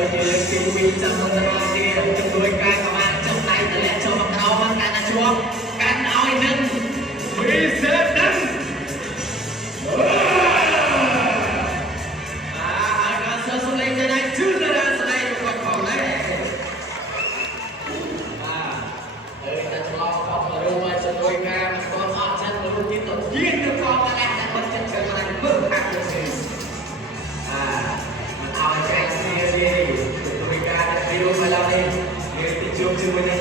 យើងពីពីចាំមិនដល់ទៀតជំនួយការកម្លាំងចំដៃតម្លាក់ចូលមកក្រោមមកកាន់តែជាប់កាន់ឲ្យនឹងវិសេសនឹងអាសសុលេងទៅណាជឿទៅណាស្ដីរបស់ផងដែរតែឆ្លងខំរួមមកជួយការមិនស្គាល់អត់ចិត្តលោកទៀតទៅជាងទៅផងតែមិនចិត្តទៅណាមើលហាក់ទៅសិមិនឲ្យចែកគ្នាទេជួយការតែពីរួមមកឡើយនេះទីជួបជាមួយនឹង